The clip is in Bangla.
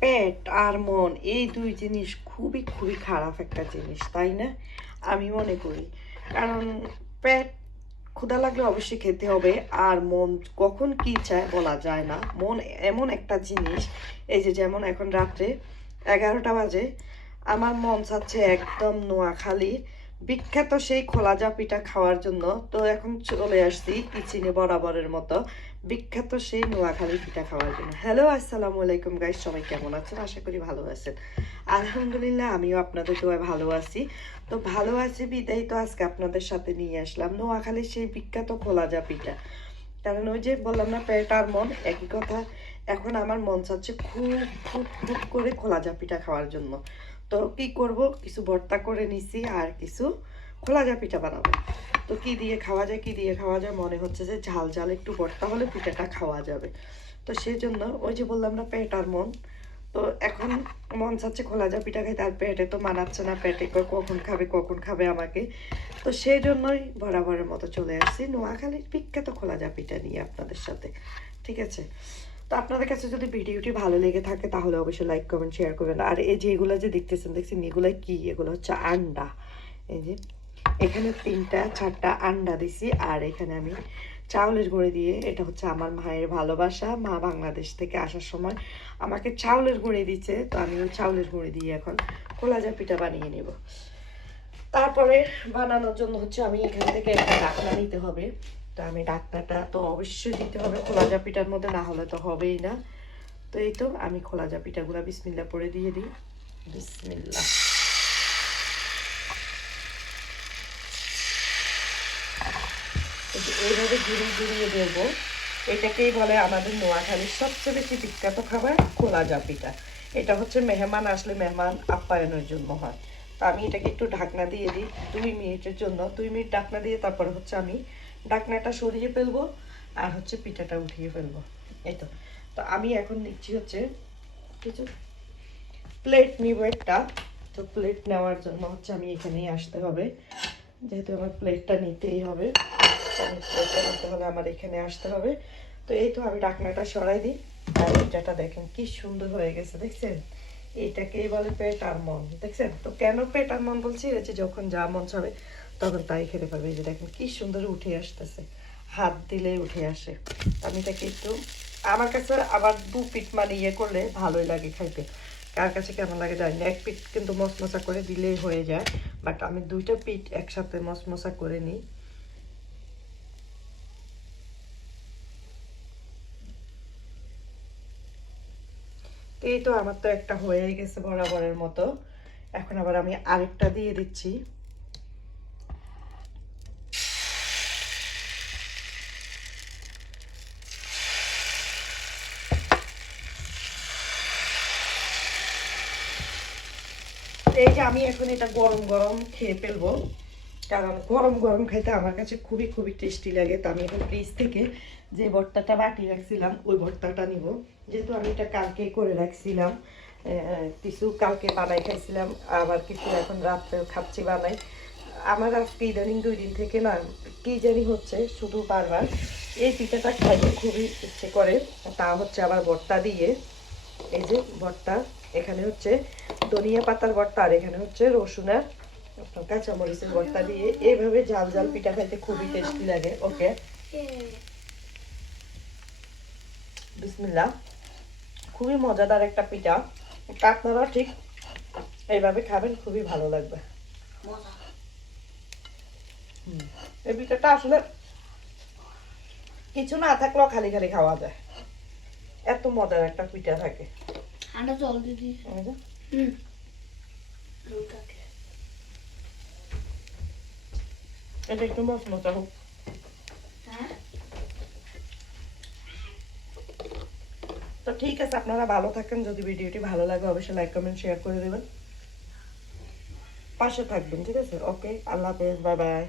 পেট আর মন, এই দুই জিনিস খুবই খুবই খারাপ একটা জিনিস, তাই না? আমি মনে করি। কারণ পেট ক্ষুধা লাগলে অবশ্যই খেতে হবে, আর মন কখন কি চায় বলা যায় না। মন এমন একটা জিনিস, এই যে যেমন এখন রাত্রে এগারোটা বাজে, আমার মন চাচ্ছে একদম নোয়াখালী বিখ্যাত সেই খোলাজা পিঠা খাওয়ার জন্য, তো এখন চলে আসছি কিচেনে বরাবরের মতো বিখ্যাত সেই নোয়াখালী পিঠা খাওয়ার জন্য। হ্যালো আসসালামু আলাইকুম গাইস সবাই কেমন আছেন? আশা করি ভালো আছেন। আলহামদুলিল্লাহ, আমিও আপনাদের দোয়ায় ভালো আছি। তো ভালো আছি, বিদায় তো আজকে আপনাদের সাথে নিয়ে আসলাম। নোয়াখালীর সেই বিখ্যাত খোলাজা পিঠা। কারণ ওই যে বললাম না, পেট আর মন, একই কথা। এখন আমার মন চাচ্ছে খুব খুব খুব করে খোলাজা পিঠা খাওয়ার জন্য। তো কি করব? কিছু ভর্তা করে নিছি আর কিছু খোলাজা পিঠা বানাবো। তো কি দিয়ে খাওয়া যায়, কি দিয়ে খাওয়া যায় মনে হচ্ছে যে ঝাল ঝাল একটু ভর্তা হলে পিঠাটা খাওয়া যাবে। তো সেই জন্য ওই যে বললাম না, পেট আর মন। তো এখন মন চাচ্ছে খোলা যা পিঠা খাইতে, আর পেটে তো মানাচ্ছে না পেটে কখন খাবে কখন খাবে আমাকে। তো সেই জন্যই বরাবরের মতো চলে আসছি। নোয়াখালীর বিখ্যাত খোলাজা পিঠা নিয়ে আপনাদের সাথে, ঠিক আছে? তো আপনাদের কাছে যদি ভিডিওটি ভালো লেগে থাকে, তাহলে অবশ্যই লাইক কমেন্ট শেয়ার করবেন। আর এই যে এগুলো যে দেখতেছেন, দেখছেন এগুলো কি? এগুলো হচ্ছে আন্ডা। এই যে এখানে তিনটা, চারটা আন্ডা দিছি, আর এখানে আমি চাউলের গুঁড়ি দিয়ে, এটা হচ্ছে আমার মায়ের ভালোবাসা, মা বাংলাদেশ থেকে আসার সময় আমাকে চাউলের গুঁড়ি দিচ্ছে, তো আমি ওই চাউলের গুঁড়ি দিয়ে এখন কোলাজা পিঠা বানিয়ে নেব। তারপরে বানানোর জন্য হচ্ছে আমি এখান থেকে একটা ডাকনা নিতে হবে। তো আমি ডাকনাটা তো অবশ্যই দিতে হবে। খোলা পিঠার মধ্যে না হলে তো হবেই না। তো এই তো আমি খোলাজা পিঠাগুলো বিসমিল্লা পরে দিয়ে দিই। বিসমিল্লা এই এইভাবে ঘুরিয়ে ঘুরিয়ে দেবো। এটাকেই বলে আমাদের নোয়াখালীর সবচেয়ে বেশি বিখ্যাত খাবার খোলা জাপিটা এটা হচ্ছে মেহমান আসলে মেহমান আপ্যায়নের জন্য হয়। তো আমি এটাকে একটু ঢাকনা দিয়ে দিই দুই মিনিটের জন্য। দুই মিনিট ঢাকনা দিয়ে তারপরে হচ্ছে আমি ঢাকনাটা সরিয়ে ফেলব আর হচ্ছে পিঠাটা উঠিয়ে ফেলব। এই তো। তো আমি এখন নিচ্ছি হচ্ছে কিছু প্লেট নিব একটা। তো প্লেট নেওয়ার জন্য হচ্ছে আমি এখানেই আসতে হবে। যেহেতু আমার প্লেটটা নিতেই হবে প্লেটটা নিতে হলে আমার এখানে আসতে হবে। তো এই তো আমি ডাকনাটা সরাই দিই। আর এটাটা দেখেন কি সুন্দর হয়ে গেছে, দেখছেন? এটাকেই বলে পেট আর মন, দেখছেন? তো কেন পেট আর মন বলছি? যখন যা মন চাবে তখন তাই খেতে পারবে এই যে দেখেন কি সুন্দর উঠে আসতেছে। হাত দিলে উঠে আসে। আমি এটাকে একটু, আমার কাছে আবার দু পিঠ মানে ইয়ে করলে ভালোই লাগে খাইতে। কার কাছে কেমন লাগে জানি না, এক পিঠ কিন্তু মশমশা করে দিলেই হয়ে যায় বাট আমি দুইটা পিঠ একসাথে মশমশা করে নিই। এই তো আমার তো একটা হয়ে গেছে বরাবরের মতো। এখন আবার আমি আরেকটা দিয়ে দিচ্ছি। এই যে আমি এখন এটা গরম গরম খেয়ে ফেলব, কারণ গরম গরম খাইতে আমার কাছে খুবই খুবই টেস্টি লাগে। তো আমি এখন ফ্রিজ থেকে যে ভর্তাটা বাটি রাখছিলাম, ওই ভর্তাটা নিব। যেহেতু আমি এটা কালকে করে রাখছিলাম কিছু কালকে বানাই খাইছিলাম, আবার কিছু এখন রাত্রে খাচ্ছি বানাই। আমার আজকে ইদানিং দুই দিন থেকে না, কি জানি হচ্ছে, শুধু বারবার এই পিঠাটা খাইতে খুবই ইচ্ছে করে। তা হচ্ছে আবার ভর্তা দিয়ে, এই যে ভর্তা এখানে হচ্ছে ধনিয়া পাতার ভর্তা আর এখানে হচ্ছে রসুন আর আপনার কাঁচামরিচের ভর্তা দিয়ে এইভাবে ঝাল ঝাল পিঠা খাইতে খুবই টেস্টি লাগে। ওকে? বিসমিল্লা খুবই মজাদার একটা পিঠা। আপনারা ঠিক এইভাবে খাবেন, খুবই ভালো লাগবে। এই পিঠাটা আসলে কিছু না থাকলেও খালি খালি খাওয়া যায়। এত মজার একটা পিঠা থাকে। ঠান্ডা জল হুম। এটা একটু মশ মজা হোক। হ্যাঁ? তো ঠিক আছে আপনারা ভালো থাকেন। যদি ভিডিওটি ভালো লাগে অবশ্যই লাইক কমেন্ট শেয়ার করে দেবেন। পাশে থাকবেন ঠিক আছে? ওকে আল্লাহ হাফেজ বাই বাই